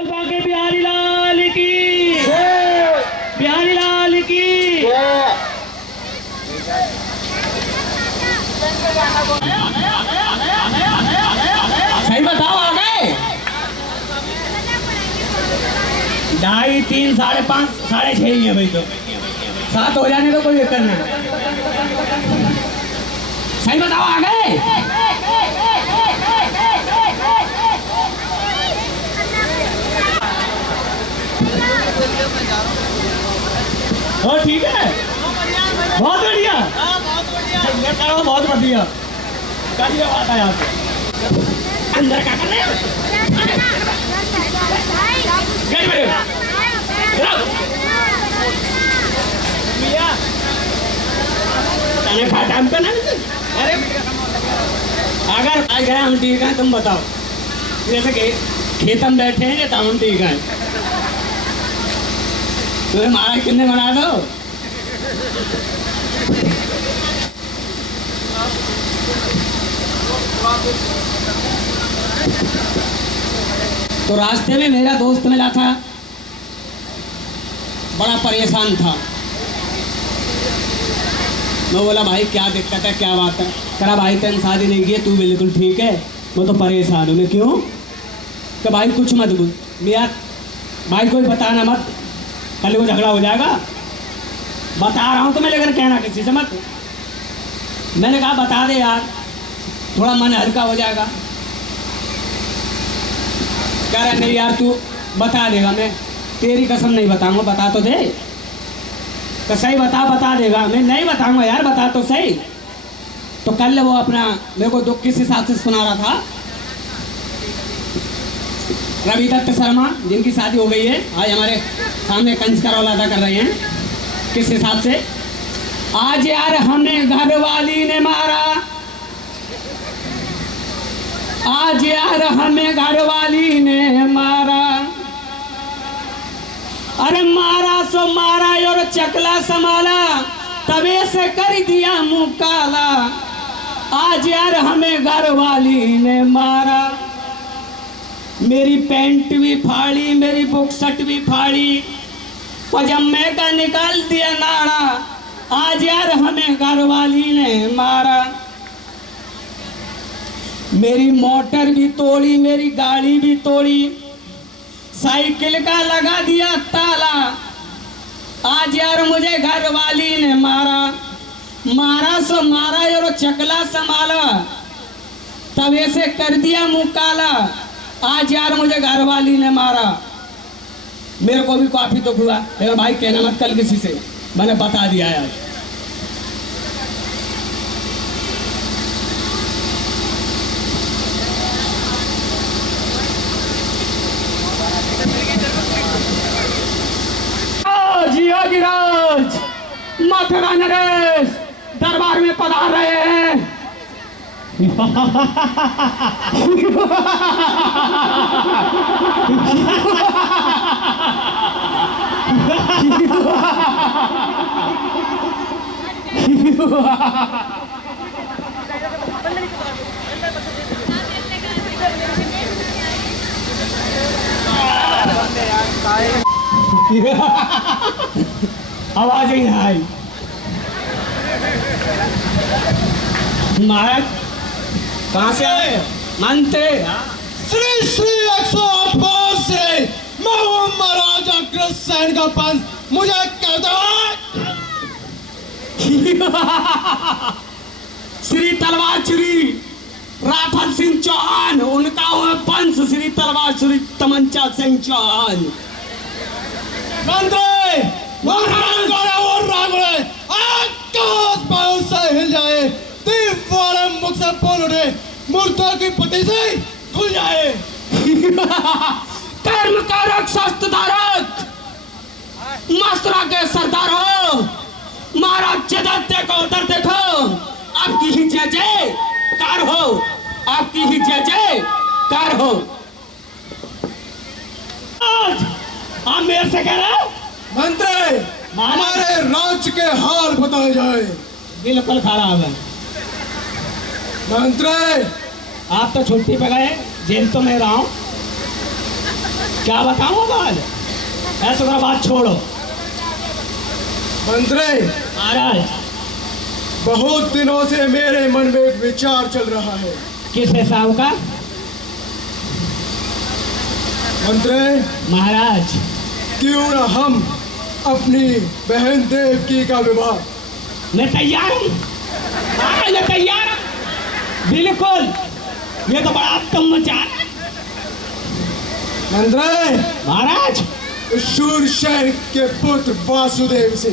बोल बाके बिहारी लाल की, बिहारी लाल की। सही बताओ आ गए? 2:30, 3, 5:30, 6:30 ही है भाई। तो 7 हो जाने तो कोई दिक्कत नहीं। सही बताओ आ गए? हो ठीक है, बहुत बढ़िया, ये करो बहुत बढ़िया। करिए बात है यहाँ पे। अंदर क्या कर रहे हो? टाइम पे ना। अरे अगर आ गए हम ठीक हैं, तुम बताओ। जैसे कि खेत में बैठे हैं तो हम ठीक हैं। तुम्हें मारा कितने बना दो। तो रास्ते में मेरा दोस्त मिला था, बड़ा परेशान था। मैं बोला भाई क्या दिक्कत है, क्या बात है? करा भाई तेन शादी नहीं की है, तू बिल्कुल ठीक है, मैं तो परेशान हूँ। मैं क्यों? कि भाई कुछ मत बोल यार, भाई कोई बताना मत, कल को झगड़ा हो जाएगा। बता रहा हूँ तो मैं, लेकर कहना किसी से मत। मैंने कहा बता दे यार, थोड़ा मन हल्का हो जाएगा। कह रहा नहीं यार तू बता देगा, मैं तेरी कसम नहीं बताऊंगा, बता तो दे। तो सही बता देगा। मैं नहीं बताऊंगा यार, बता तो सही। तो कल वो अपना मेरे को दुख किस हिसाब से सुना रहा था। रवि दत्त शर्मा जिनकी शादी हो गई है, आज हमारे सामने कंज का रोल अदा कर रहे हैं। किस हिसाब से? आज यार हमें घर वाली ने मारा, आज यार हमें घर वाली ने मारा। अरे मारा सो मारा और चकला संभाला, तवे से कर दिया मुंह काला। आज यार हमें घर वाली ने मारा। मेरी पैंट भी फाड़ी, मेरी बुकशर्ट भी फाड़ी, पजामे का निकाल दिया नाड़ा। आज यार हमें घर वाली ने मारा। मेरी मोटर भी तोड़ी, मेरी गाड़ी भी तोड़ी, साइकिल का लगा दिया ताला। आज यार मुझे घर वाली ने मारा। मारा सो मारा और चकला संभाला, तवे से कर दिया मुंह काला। आज यार मुझे घर वाली ने मारा। मेरे को भी काफी दुख हुआ, लेकिन भाई कहना मत कल किसी से, मैंने बता दिया यार। गिराज मथुरा नरेश दरबार में पधार रहे हैं। आवाज ही आई। महाराज कहाँ से आए? मंत्री श्री श्री 108 वर्ष से मैं हूँ महाराजा अग्रसेन का पंच, मुझे कहते हैं श्री तलवार श्री राठौर सिंह चौहान, उनका हुआ पंच श्री तलवार श्री तमंचा सिंह चौहान। मंत्री आकाश पाँव से हिल जाए, दीवारे मुख से बोल उठे, मूर्तों की पति से खुल जाए। कर्म कारक शस्त्र धारक मस्तरा के सरदार हो, महाराज जगत्य को उधर देखो, आपकी ही जय जय कार हो, आपकी ही जय जय कार हो। आप मेरे से कह रहे हो? मंत्री हमारे राज्य के हाल बताए जाए। बिल्कुल खराब है मंत्री आप तो छुट्टी पे गए, जेल तो मैं रहा हूँ। क्या बताऊं बाल? ऐसा करो, बात छोड़ो। मंत्री, महाराज, बहुत दिनों से मेरे मन में एक विचार चल रहा है। किस हिसाब का? मंत्री, महाराज, क्यों ना हम अपनी बहन देवकी का विवाह। मैं तैयार हूँ। हाँ, मैं तैयार हूँ, बिल्कुल। ये तो बड़ा उत्तम विचार है। मंत्री, महाराज, शूरसेन के पुत्र वासुदेव से।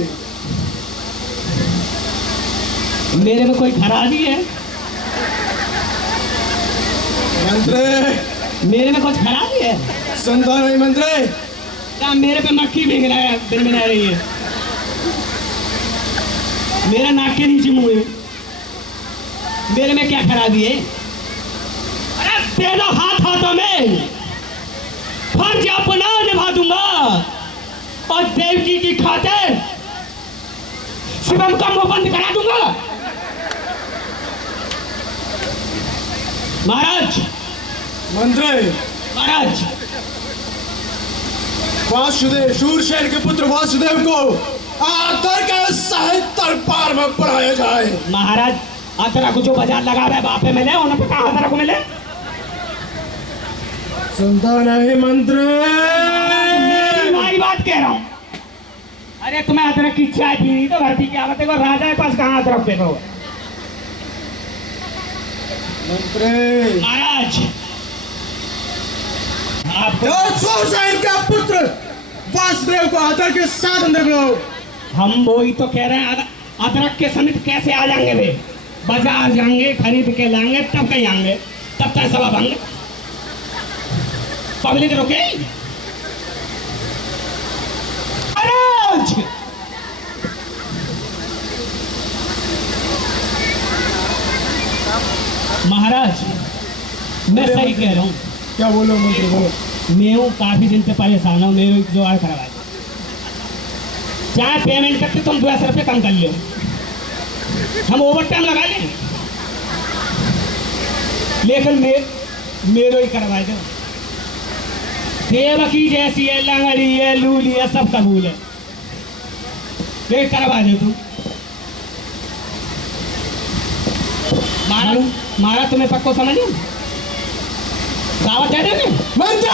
मेरे में कोई खराबी है? मंत्री, मेरे में कुछ खराबी है? सुनता नहीं मंत्री? क्या मेरे पे मक्खी भीग रहा है, दिन में रह रही है? मेरा नाक के नीचे मुंह है, मेरे में क्या खराबी है? अरे दे दो हाथ हाथों में, फर्ज अपना निभा दूंगा और देवकी की खातिर शिवम का मुंह बंद करा दूंगा। महाराज, मंत्री, महाराज, वासुदेव, शूरसेन के पुत्र वासुदेव को आकर के सहित दरबार में बुलाया जाए। महाराज, अतरा को जो बाजार लगा हुआ है बापे मिले, उन्हें पे कहाँ अतरा को मिले? सुनता नहीं मंत्री? तुम्हारी बात कह रहा हूँ। अरे तुम्हें अदरक की चाय पीनी तो घर की क्या बात है? राजा के पास कहाँ अदरक पे हो? मंत्री, महाराज, आपको शूरसेन का पुत्र वासुदेव को आदर के साथ अंदर बुलाओ। हम वही तो कह रहे हैं, अदरक के समित कैसे आ जाएंगे वे? बाजार जाएंगे, खरीद के लाएंगे, तब कहीं आएंगे, तब तक सब आएंगे। पब्लिक रुके। महाराज, महाराज, मैं सही कह रहा हूँ। क्या बोलो मंत्री, बोलो। मैं हूँ काफी दिन से परेशान हूँ, मेरे को जुगाड़ करवा दो। चाहे पेमेंट करते तुम 200 रुपये कम कर लो, हम ओवर टाइम लगा लें, लेकिन मेरो ही करवा दो। देवकी जैसी है, लंगड़ी है, लूली है, सब कबूल है, ये करवा दो तुम। मारा तुम्हें पक्को समझ दावत दे देंगे। मंत्री,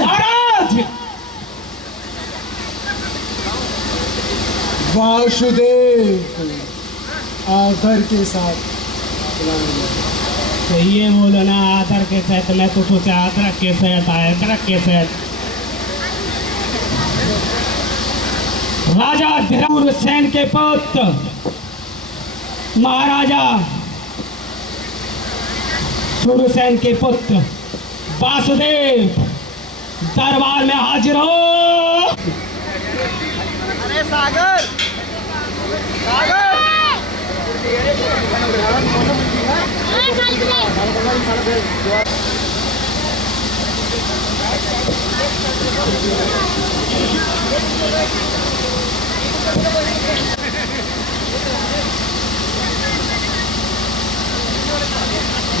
महाराज, वासुदेव को आदर के साथ बुलाया जाए। तो ये बोलो ना, आदर के साथ। मैं तो सोचा अदरक के साथ आया, अदरक के साथ। राजा शूरसेन के पुत्र महाराजा शूरसेन के पुत्र वासुदेव दरबार में हाजिर हो। अरे सागर, सागर,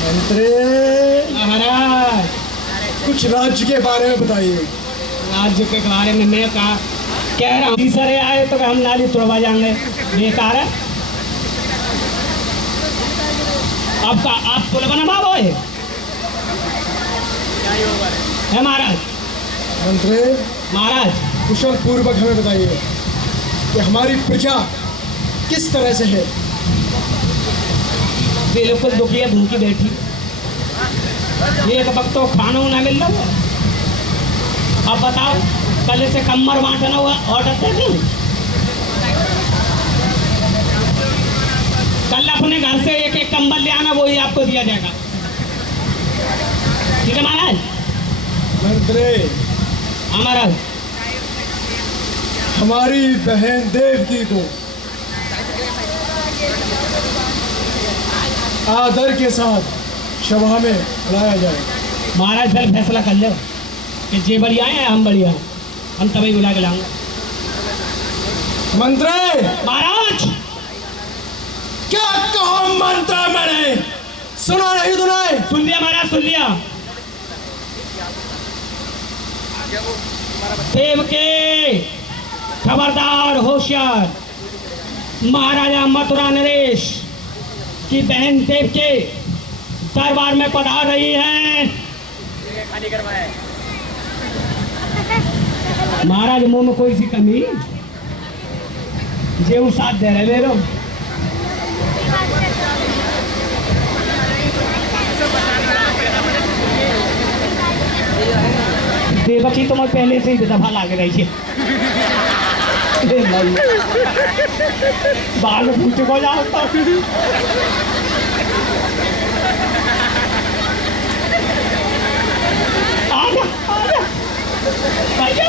मंत्री, महाराज, कुछ राज्य के बारे में बताइए। राज्य के बारे में मैं कह रहा हूँ, तीसरे आए तो हम नाली तोड़वा जाएंगे, बेकार है। आपका आप पुल बनवा वो है महाराज। मंत्री, महाराज, कुशल पूर्वक हमें बताइए कि हमारी प्रजा किस तरह से है। बिल्कुल दुखी है, भूखी बैठी, एक वक्त तो खाना ना मिल रहा है। अब बताओ, कल से कम्मर बांटना हुआ ऑर्डर दे दूं? कल अपने घर से एक एक कंबल ले आना, वही आपको दिया जाएगा। ठीक है महाराज? मंत्री, महाराज, हमारी बहन देवकी को आदर के साथ सभा में बुलाया जाए। महाराज फिर फैसला कर लो कि जे बढ़िया है हम बढ़िया हैं, हम तभी बुला के लाऊंगा। मंत्री, महाराज, क्या कहा मंत्र मैंने? सुना नहीं तूने? सुन लिया महाराज, सुन लिया। देव के खबरदार होशियार, महाराजा मथुरा नरेश की बहन देव के दरबार में पधार रही हैं। महाराज मुंह में कोई सी कमी जेऊ साथ दे रहे लोग। देवकी तो मैं पहले से ही दफा लागे रही है। बाल पूछ को जाता आजा आजा भैया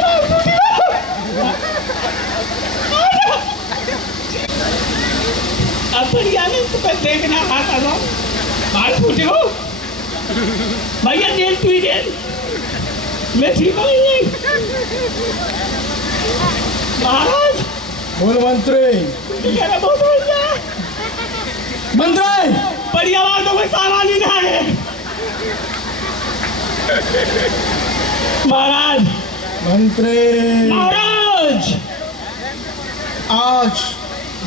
अब बढ़िया नहीं तो देखना आता था बाल पूछो भैया जेल तू जेल मैं ठीक हूँ महाराज। बोल मंत्री। बहुत बढ़िया मंत्री बढ़िया बात तो कोई सामान ही ना है महाराज। मंत्री महाराज आज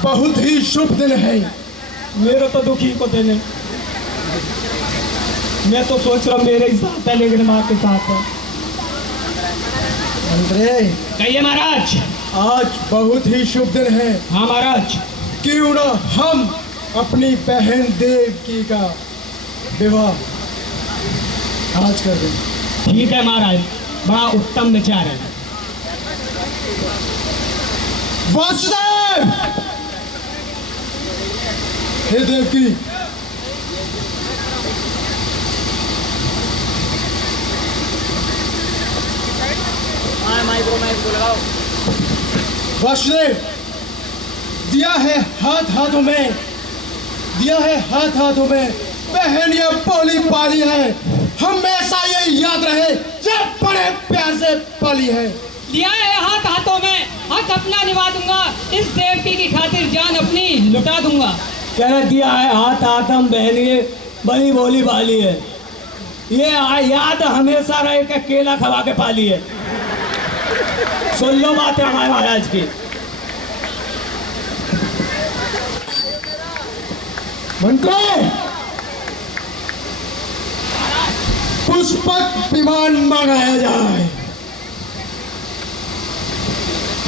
बहुत ही शुभ दिन है। मेरे तो दुखी को देने मैं तो सोच रहा हूँ मेरे ही साथ है लेकिन माँ के साथ है। मंत्री कहिए महाराज। आज बहुत ही शुभ दिन है। हाँ महाराज। क्यों ना हम अपनी बहन देवकी का विवाह आज कर दें। ठीक है महाराज, बड़ा उत्तम विचार है। वासुदेव हे देवकी वासुदेव दिया है हाथ हाथों में, दिया है हाथ हाथों में, बहन ये बोली पाली है, हमेशा ये याद रहे ये बड़े प्यार से पाली है। दिया है हाथ हाथों में, हक अपना निभा दूंगा, इस देवकी की खातिर जान अपनी लुटा दूंगा। कह दिया है हाथ हाथम बहन ये बड़ी बोली पाली है, ये याद हमेशा रहे कि केला खवा के पाली है। सुन लो बातें हमारे महाराज की। मंत्री पुष्पक विमान मंगाया जाए।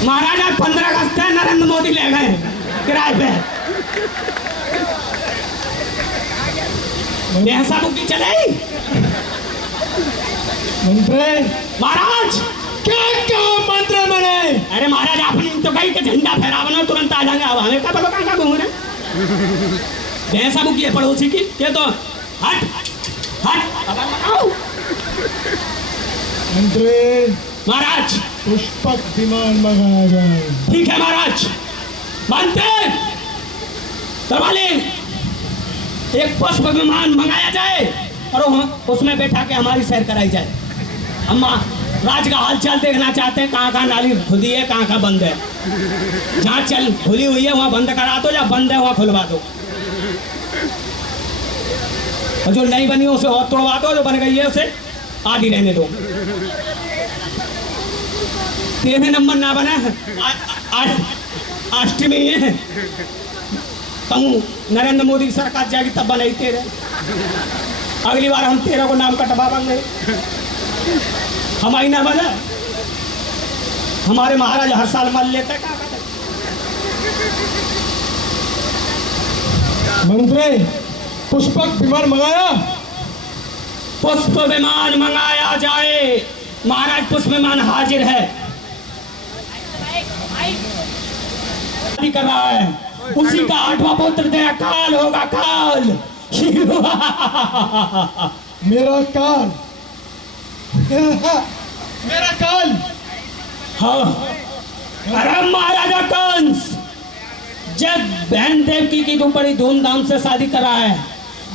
महाराज आज 15 अगस्त है, नरेंद्र मोदी ले गए किराए पे। ऐसा बुकी चले मंत्री महाराज। क्या क्या मंत्र मैंने। अरे महाराज आपने तो कही कि झंडा फहरावना तुरंत आ जाएंगे। अब हमें क्या पता कहाँ घूमना। भैंसा बुकी है पड़ोसी की के तो हट हट आओ। मंत्री महाराज पुष्पक विमान मंगाया जाए। ठीक है महाराज। मानते दरबाले एक पुष्प विमान मंगाया जाए और उसमें बैठा के हमारी सैर कराई जाए। हम राज का हाल चाल देखना चाहते हैं, कहाँ कहाँ नाली खुली है कहाँ कहाँ बंद है। जहाँ चल खुली हुई है वहाँ बंद करा दो, या बंद है वहाँ खुलवा दो, और जो नहीं बनी है उसे और तोड़वा दो, जो बन गई है उसे आधी रहने दो। 13 नंबर ना बना अष्टमी है कहूँ नरेंद्र मोदी की सरकार जाएगी तब बनाई 13। अगली बार हम 13 को नाम कटवा देंगे। हमारी ना बना, हमारे महाराज हर साल मान लेते हैं। मंत्री पुष्पक विमान मंगाया। पुष्प विमान मंगाया जाए। महाराज पुष्प विमान हाजिर है। कर रहा है उसी का 8वां पुत्र तेरा काल होगा। काल मेरा काल मेरा काल। हाँ अरे महाराजा कंस जब बहन देवकी की तुम बड़ी धूमधाम से शादी कर रहा है,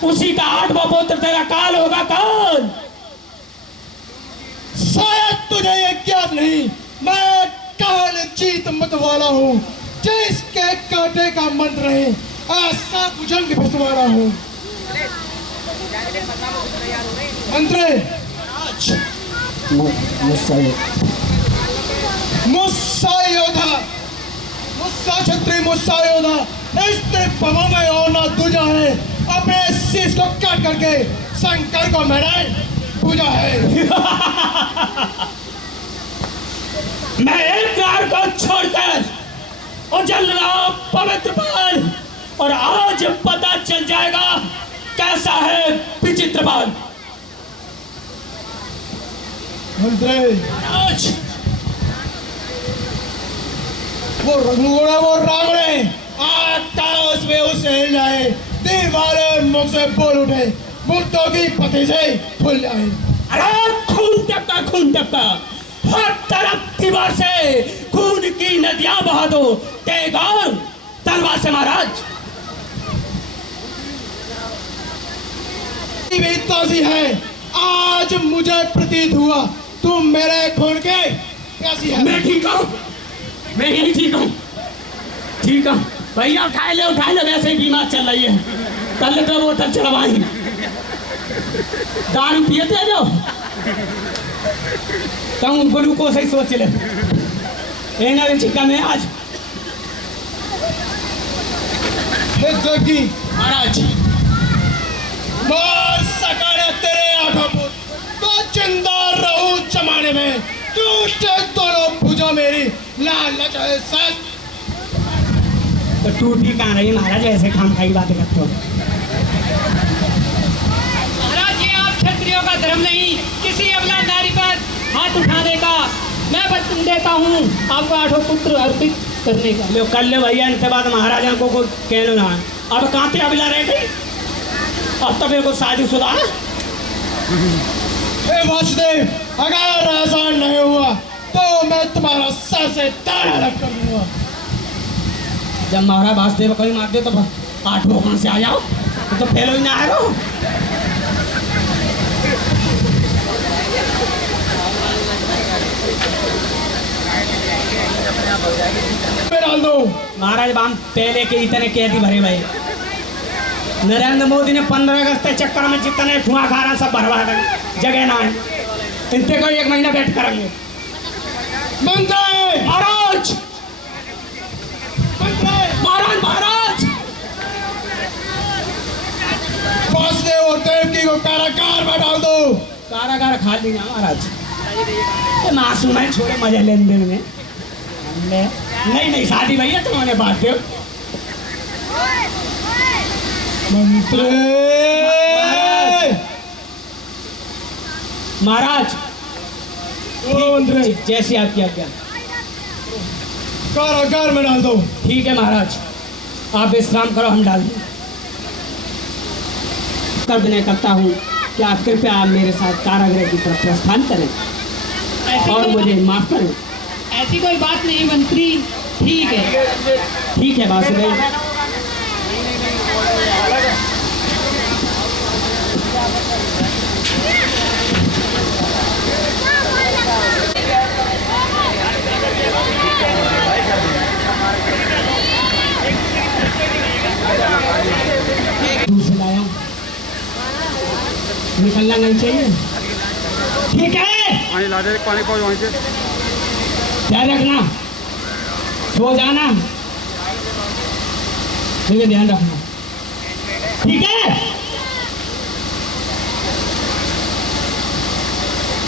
उसी का 8वां पुत्र तेरा काल होगा। काल शायद तुझे ये ज्ञात नहीं, मैं काल जीत मत वाला हूँ, जिसके कांटे का मंत्र है ऐसा भुजंग भिजवाना हूँ। मंत्री मुझसे मुस्सा योद्धा, मुस्सा छत्री, मुस्सा योद्धा, इस पवा में और ना दूजा है, अपने शीश को काट करके शंकर को मैंने पूजा है। मैं एक कार को छोड़कर उजल रहा पवित्र बाल, और आज पता चल जाएगा कैसा है विचित्र बाल। मंत्री, आज वो रंगोड़ा, वो रावणे आता उसमें उसे हिल जाए, दीवारे मुख से बोल उठे, मुर्दों की पति से खुल जाए। अरे खून टपका, खून टपका, हर तरफ दीवार से खून की नदियां बहा दो, तेग और तलवार से महाराज। ताजी है, आज मुझे प्रतीत हुआ तुम मेरे खून के प्यासी है। मैं ठीक हूँ, मैं यही ठीक हूँ, ठीक हूँ भैया। उठा ले, वैसे ही बीमार चल रही है। कल तो बोतल चढ़वाई, दारू पिए थे जो कहूँ ग्लूकोज ही सोच ले चिक्का में आज। हे जग्गी महाराज, मार सकाने तेरे आठों पुत, तो जिंदा रहूं जमाने में, टूटे दोनों भुजा मेरी लालच है सच। तो टूटी कहाँ रही महाराज, ऐसे खाम खाई बातें करते हो। महाराज, ये आप क्षत्रियों का धर्म नहीं किसी अबला नारी पर हाथ उठाने का। मैं वचन देता हूँ आपको 8 पुत्र अर्पित करने का। लो कर ले भैया, इनके बाद महाराजा को कोई कहना ना। अब कहाँ थे अबला रह गई, अब तो मेरे को शादीशुदा। हे वासुदेव, अगर ऐसा नहीं हुआ तो मैं तुम्हारा सर से ताड़ा अलग कर दूंगा। जब महाराज वासुदेव कहीं मार दे तो 8 कहाँ से आ जाओ, तो फेलो ही ना आएगा। डाल दो महाराज, बाम पहले के इतने कैदी भरे भाई। नरेंद्र मोदी ने 15 अगस्त के चक्कर में जितने धुआं खा रहा सब भरवा देंगे, जगह ना है। इनते को 1 महीना बैठ करेंगे। मंत्री, महाराज, मंत्री, महाराज, महाराज, वासुदेव और देवकी को कारागार में डाल दो। कारागार खा ली ना महाराज, ये मासूम है, छोड़े मजे लेन देन में। नहीं शादी भैया तुम्हारे बात दो। मंत्री, महाराज, ओ मंत्री, जैसी आपकी आज्ञा। कारागार में डाल दो। ठीक है महाराज, आप विश्राम करो, हम डाल दें। कर विनय करता हूँ कि आप कृपया मेरे साथ कारागृह की तरफ प्रस्थान करें और मुझे माफ करें। ऐसी कोई बात नहीं मंत्री, ठीक है। ठीक है वासुदेव। दूसरे लाया, निकलना नहीं चाहिए, ठीक है। पानी ला दे, पानी पाओ वहीं से। ध्यान रखना, सो जाना, लेकिन ध्यान रखना, ठीक है।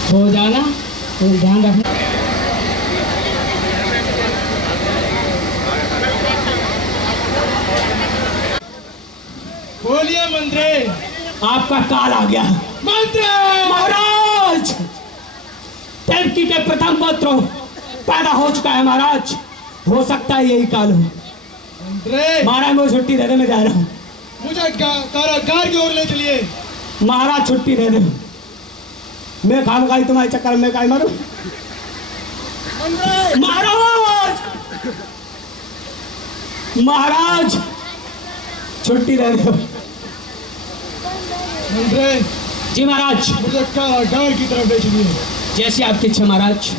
सो जाना तो ध्यान रखना। बोलिए मंत्री। आपका काल आ गया मंत्री, महाराज। देवकी के प्रथम पुत्र पैदा हो चुका है महाराज, हो सकता है यही काल हो। मंत्री, महाराज मुझे छुट्टी दे दे, मैं जा रहा हूँ। मुझे कारागार की ओर ले चलिए। महाराज छुट्टी दे दे, मैं खाम खाई तुम्हारे चक्कर में काहे मारूं। महाराज, महाराज छुट्टी दे दो। मंत्री, जी महाराज, मुझे कारागार की तरफ ले चलिए। जैसी आपकी इच्छा महाराज।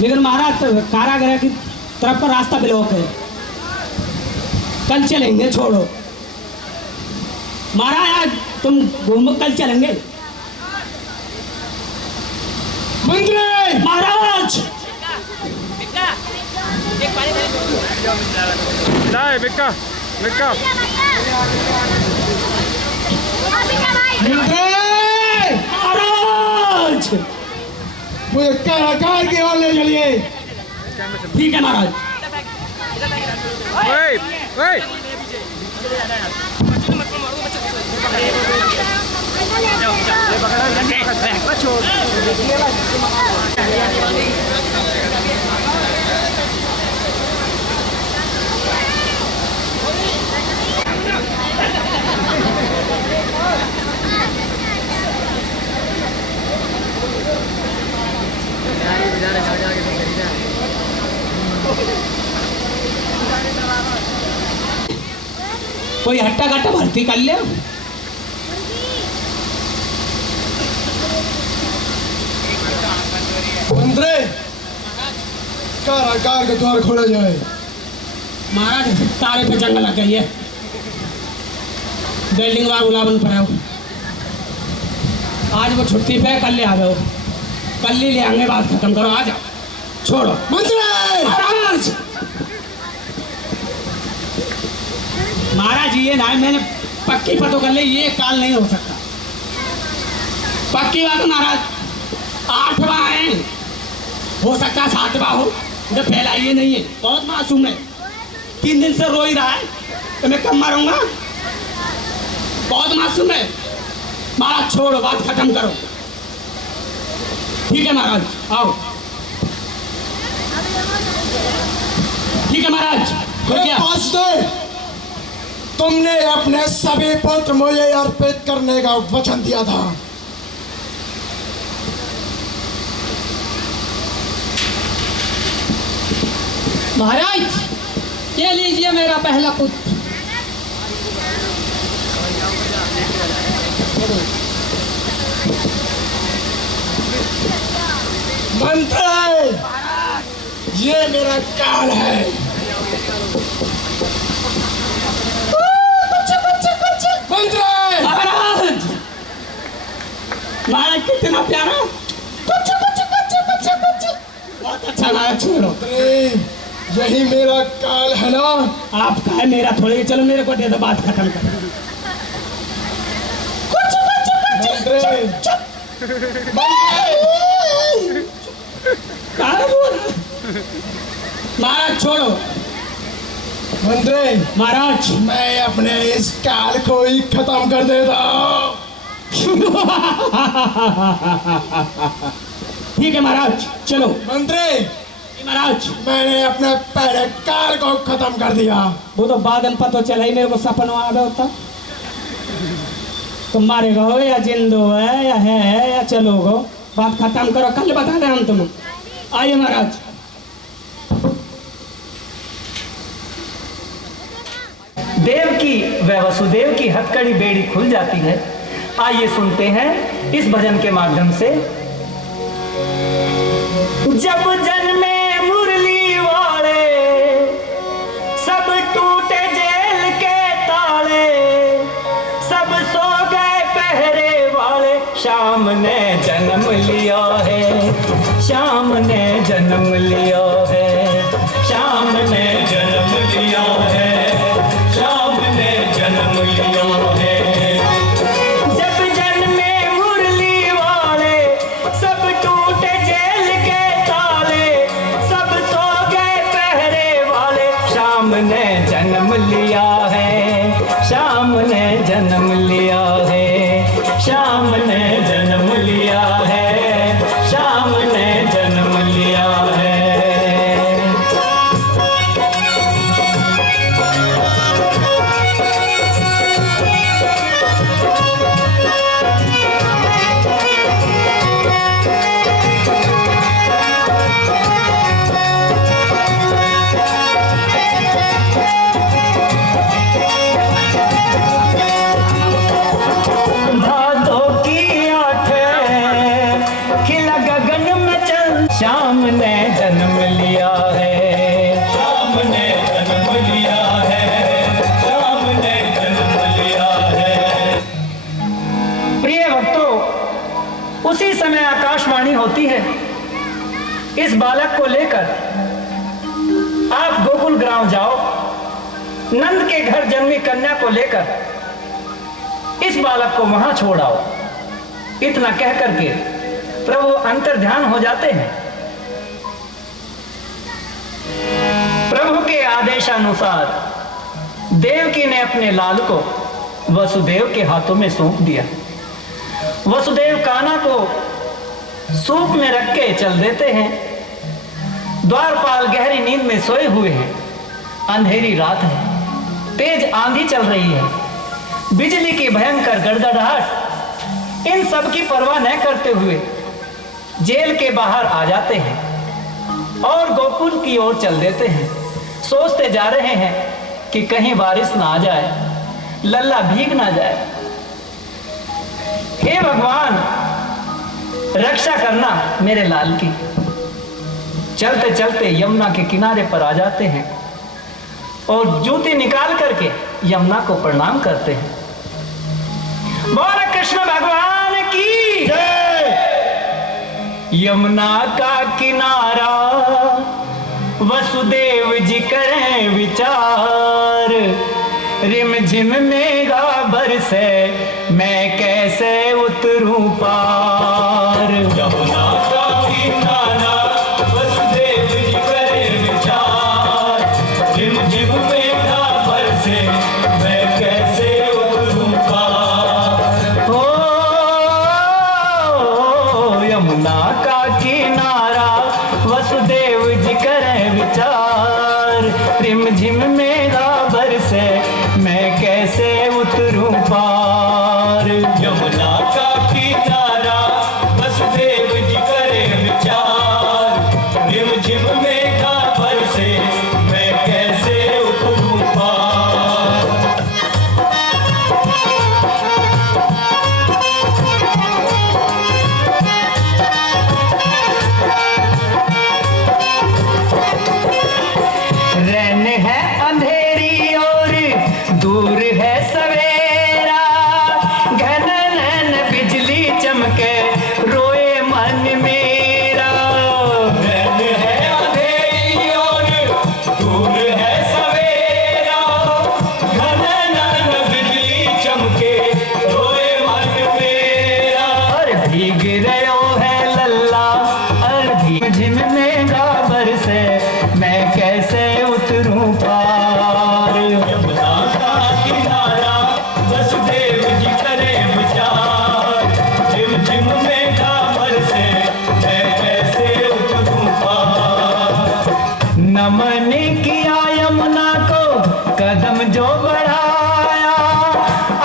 लेकिन महाराज कारागृह की तरफ का रास्ता ब्लॉक है, कल चलेंगे। छोड़ो महाराज, तुम घूमो, कल चलेंगे। मंत्री महाराज लाए बिक्का बिक्का मंत्री महाराज मुझे कारागार की ओर ले चलिए। ठीक है महाराज। ओए ओए कोई हट्टा कट्टा भर्ती कर ले। मंत्री कारागार का द्वार खोला जाए। महाराज तारे पे जंग लग गई है, बिल्डिंग वाला गुलाबन पड़ा हो। आज वो छुट्टी पे, कल ले आ जाओ, कल ही ले आएंगे, बात खत्म करो, आ जाओ, छोड़ो। मंत्री महाराज महाराज ये ना, मैंने पक्की पतो कर ली, ये काल नहीं हो सकता। पक्की बात महाराज, 8वां है, हो सकता है 7वां हो, जो फैलाइए नहीं है, बहुत मासूम है, 3 दिन से रो ही रहा है, तो मैं कब मारूंगा? बहुत मासूम है महाराज, छोड़ो, बात खत्म करो। ठीक है महाराज, आओ। ठीक है महाराज, हो गया। पास दे। तुमने अपने सभी पुत्र मुझे अर्पित करने का वचन दिया था। महाराज ये लीजिए मेरा पहला पुत्र। मंत्री ये मेरा काल है। मंत्री महाराज महाराज कितना प्यारा, कुछ कुछ कुछ कुछ कुछ, बहुत अच्छा महाराज, छोड़ो। मंत्री यही मेरा काल है ना। आपका है, मेरा थोड़ी, चलो मेरे को दे दो, बात खत्म कर। कुछ कुछ कुछ, मंत्री चुप कहाँ बोल? महाराज छोड़ो। मंत्री महाराज मैं अपने इस काल को ही खत्म कर देता हूँ। ठीक है महाराज, चलो। मंत्री महाराज मैंने अपने पहले काल को खत्म कर दिया। वो तो बाद में पता चला ही, मेरे को सपना आ गया होता। तुम मारेगा हो या जिंदो है या चलोगो, बात खत्म करो, कल बता दें हम तुम्हें। आइए महाराज। देव की व वसुदेव की हथकड़ी बेड़ी खुल जाती है। आइए सुनते हैं इस भजन के माध्यम से। जब जन्मे मुरली वाले, सब टूटे जेल के ताले, सब सो गए पहरे वाले, शाम ने जन्म लिया है, शाम ने जन्म लिया है, शाम ने जन्म लिया है, शाम ने जन्म लिया है। जब जन्मे मुरली वाले, सब टूटे जेल के ताले, सब सो गए पहरे वाले, शाम ने जन्म लिया है, शाम ने जन्म लिया है, शाम ने जन्म लिया है, शाम ने जन्म लिया है। भादों की आठें, खिला गगन में चंद, शाम ने जन्म लिया है, शाम ने जन्म लिया है, शाम ने जन्म लिया है। प्रिय भक्तों, उसी समय आकाशवाणी होती है इस बालक को लेकर आप गोकुल ग्राम जाओ, नंद के घर जन्मी कन्या को लेकर इस बालक को वहां छोड़ आओ। इतना कह करके प्रभु अंतर ध्यान हो जाते हैं। प्रभु के आदेशानुसार देवकी ने अपने लाल को वसुदेव के हाथों में सौंप दिया। वसुदेव कान्हा को सूप में रख के चल देते हैं। द्वारपाल गहरी नींद में सोए हुए हैं। अंधेरी रात है, तेज आंधी चल रही है, बिजली की भयंकर गड़गड़ाहट। इन सब की परवाह न करते हुए जेल के बाहर आ जाते हैं और गोकुल की ओर चल देते हैं। सोचते जा रहे हैं कि कहीं बारिश ना आ जाए, लल्ला भीग ना जाए। हे भगवान, रक्षा करना मेरे लाल की। चलते चलते यमुना के किनारे पर आ जाते हैं और जूती निकाल करके यमुना को प्रणाम करते हैं। बोल कृष्ण भगवान की जय। यमुना का किनारा वसुदेव जी करें विचार, रिम झिम मेघा बरसे मैं कैसे उतरूं पार। यमुना का किनारा वसुदेव जी करें विचार, रिम झिम मेघा बरसे मैं कैसे उतरूं पार। ओ यमुना का किनारा वसुदेव जी करें विचार, रिम झिम मेघा बरसे मैं कैसे उतरूं पार। यमुना का किनारा वसुदेव जी करें विचार, रिम झिम मेघा बरसे मैं कैसे उतरूं पार। रैन है अंधेरी और दूर है सवेरा, घन नैन बिजली चमके रोए मन मेरा। रैन है अंधेरी और दूर है सवेरा, घन नैन बिजली चमके रोए मन मेरा। और भीग रहो है लल्ला, और भीग झिम मेघा बरसे मैं कैसे उतरूं पार। यमुना का किनारा वसुदेव जी करें विचार, झिम झिम मेघा बरसे मैं कैसे उतरूं पार। नमन किया यमुना को कदम जो बढ़ाया,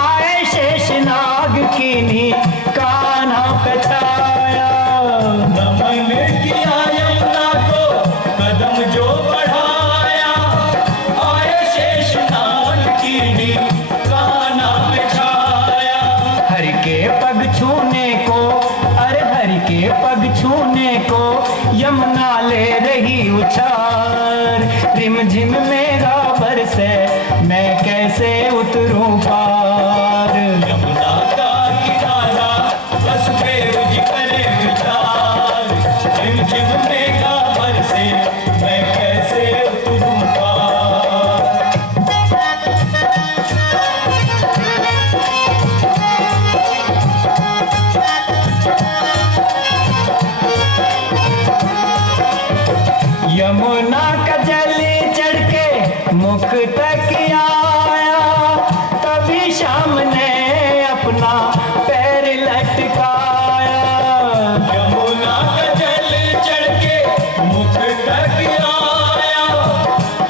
आए शेषनाग कीन्ही कान्हा कछाया। नमन किया यमुना को कदम जो बढ़ाया, आए शेषनाग कीन्ही कान्हा कछाया। हरि के पग छूने को, अरे हरि के पग छूने को यमुना ले रही उछार, रिम झिम मेघा बरसे मैं कैसे उतरूं पार। यमुना का किनारा वसुदेव जी करें विचार, रिम झिम मेघा बरसे मैं कैसे उतरूं पार। यमुना का जल चढ़ के मुख तक आया, तभी शाम ने अपना पैर लटकाया। यमुना का जल चढ़ के मुख तक आया,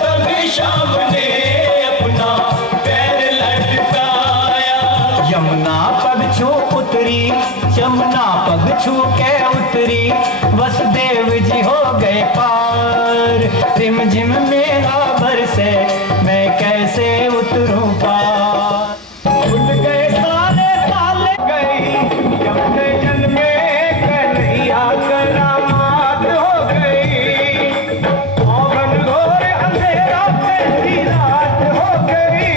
तभी शाम ने अपना पैर लटकाया। यमुना पग छू उतरी, यमुना पग छू के उतरी, वसुदेव जी हो गए पार, रिम झिम मेघा बरसे मैं कैसे उतरूं पार। उठ गए सारे ताले गई, अपने जन में कन्हैया करामात हो गई। आंगन घोर अंधेरा कैसी रात हो गई,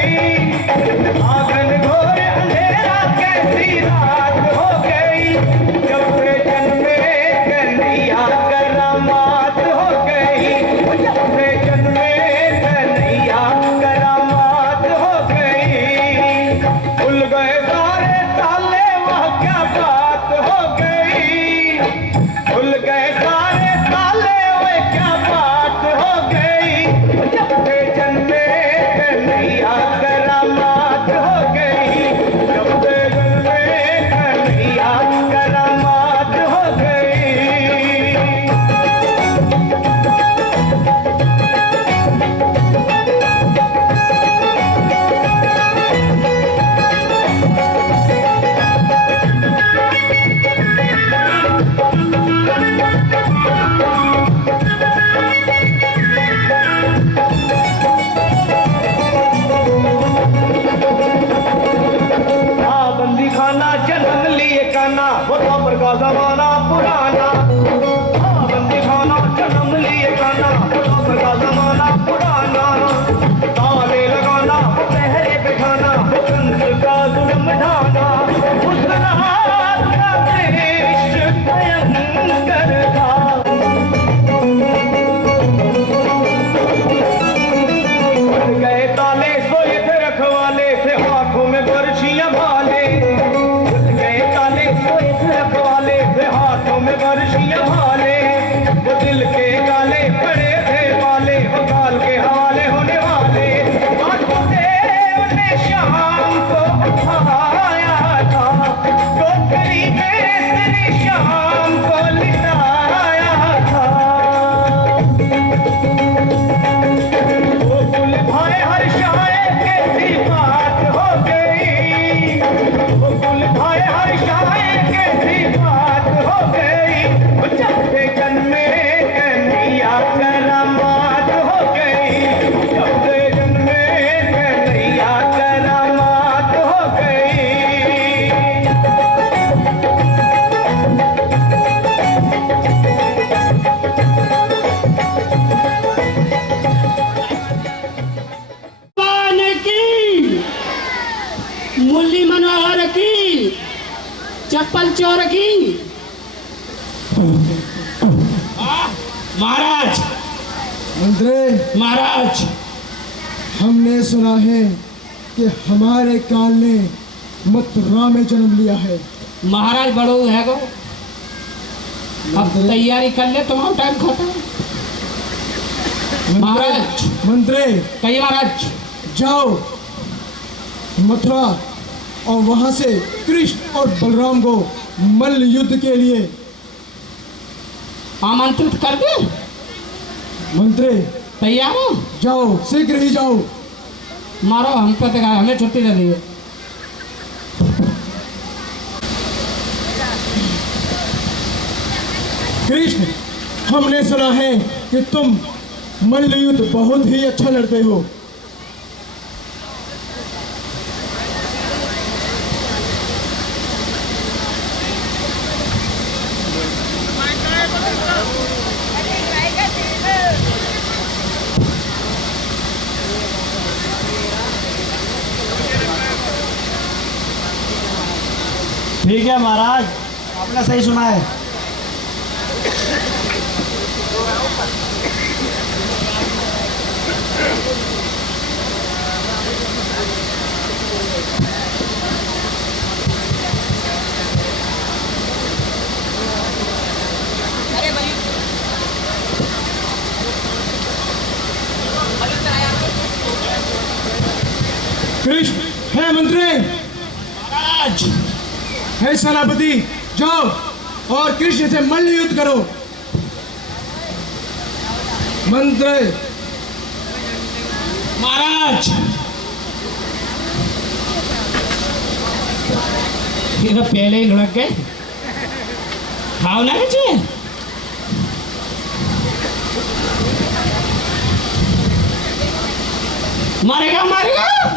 आंगन घोर अंधेरा कैसी रात हो गई। अपने जन में कन्हैया करामात महाराज मंत्री, महाराज हमने सुना है कि हमारे काल ने मथुरा में जन्म लिया है। महाराज बड़ो है गो, अब तैयारी कर ले, तुम्हारा टाइम खत्म। महाराज मंत्री, कहिए महाराज। जाओ मथुरा और वहां से कृष्ण और बलराम को मल्ल युद्ध के लिए आमंत्रित कर दे। मंत्री तैयार हो? जाओ, शीघ्र ही जाओ। मारो, हमको तो कहा, हमें छुट्टी दे दी है। कृष्ण, हमने सुना है कि तुम मल्ल युद्ध बहुत ही अच्छा लड़ते हो। ठीक है महाराज, आपने सही सुना है। कृष्ण, है मंत्री, महाराज है सेनापति, जाओ और कृष्ण से मल्ल युद्ध करो। मंत्री, महाराज ये तो पहले ही लुढ़क गए, खाओ ना कुछ। मारेगा मारेगा मारेगा।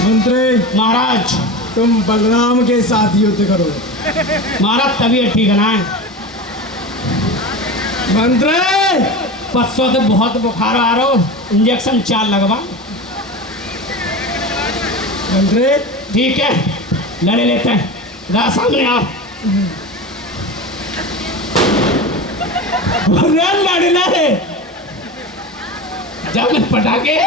मंत्री, महाराज तुम बलराम के साथ युद्ध करो। महाराज तबीयत ठीक है ना? मंत्री, परसों तो बहुत बुखार आ रहा हो, इंजेक्शन 4 लगवा। मंत्री, ठीक है, लड़े लेते हैं। रा सामने आओ। लड़ना है जब मैं पटाखे।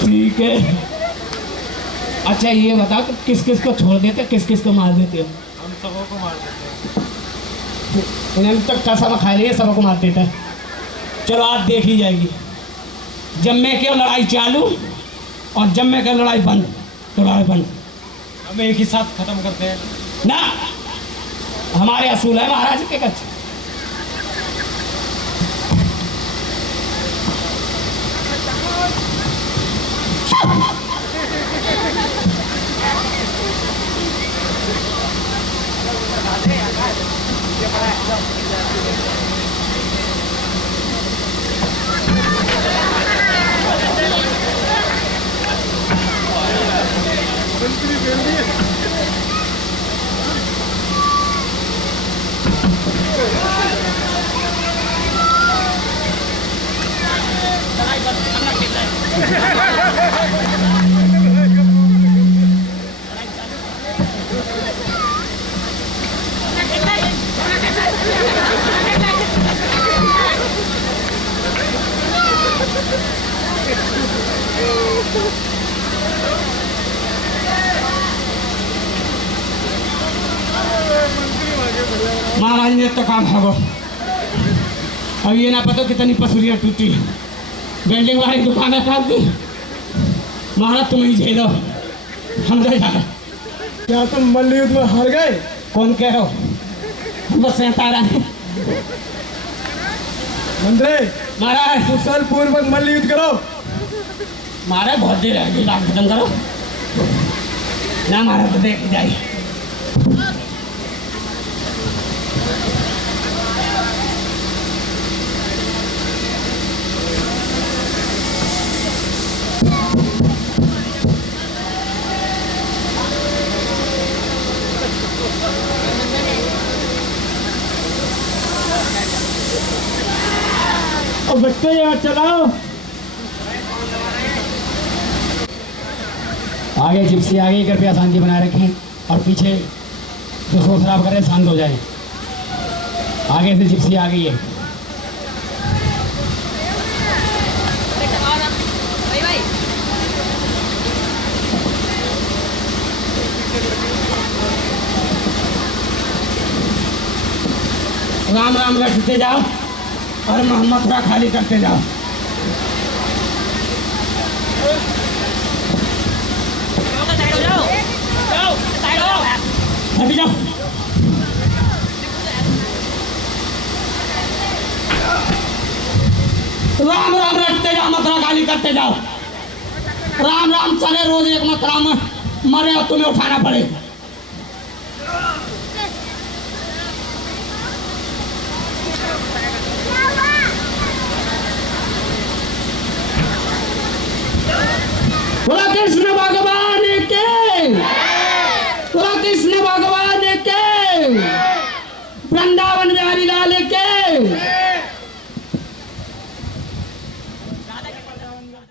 ठीक है, अच्छा ये बताओ कि किस किस को छोड़ देते, किस किस को मार देते हो? हम सबों को मार देते हैं। इन्हें तक कसम खा लिए, सबको मार देता है। चलो आज देखी जाएगी, जब मैं क्या लड़ाई चालू और जब मैं क्या लड़ाई बंद, तो लड़ाई बंद। हम एक ही साथ खत्म करते हैं। ना, हमारे असूल है महाराज के कच्छ। महाराज ने तो काम भागो, अब ये ना पता कितनी पसुरियाँ टूटी, बिल्डिंग वाली दुकानें काट दी। महाराज तुम ही झेलो, हम तो जा रहे। क्या तुम मल्ल युद्ध में हार गए? कौन कह रहे हो? हम बस यहाँ तारा है। मंत्री, महाराज कुशल पूर्वक मल्ल युद्ध करो। महाराज बहुत देर है, बात खत्म करो ना। महाराज तो देख जाइए। और बच्चे यहाँ चलाओ। आगे जिप्सी आगे कृपया शांति बनाए रखें और पीछे जो शोर शराब कर रहे हैं शांत हो जाए। आगे से जिप्सी आ गई है। राम राम रखते जाओ और मथुरा खाली करते जाओ। हट जाओ। राम राम रखते जाओ, मथुरा खाली करते जाओ। राम राम चले, रोज एक मथुरा में मरे और तुम्हें उठाना पड़े। बोला कृष्ण भगवान के, बोला कृष्ण भगवान के। वृंदावन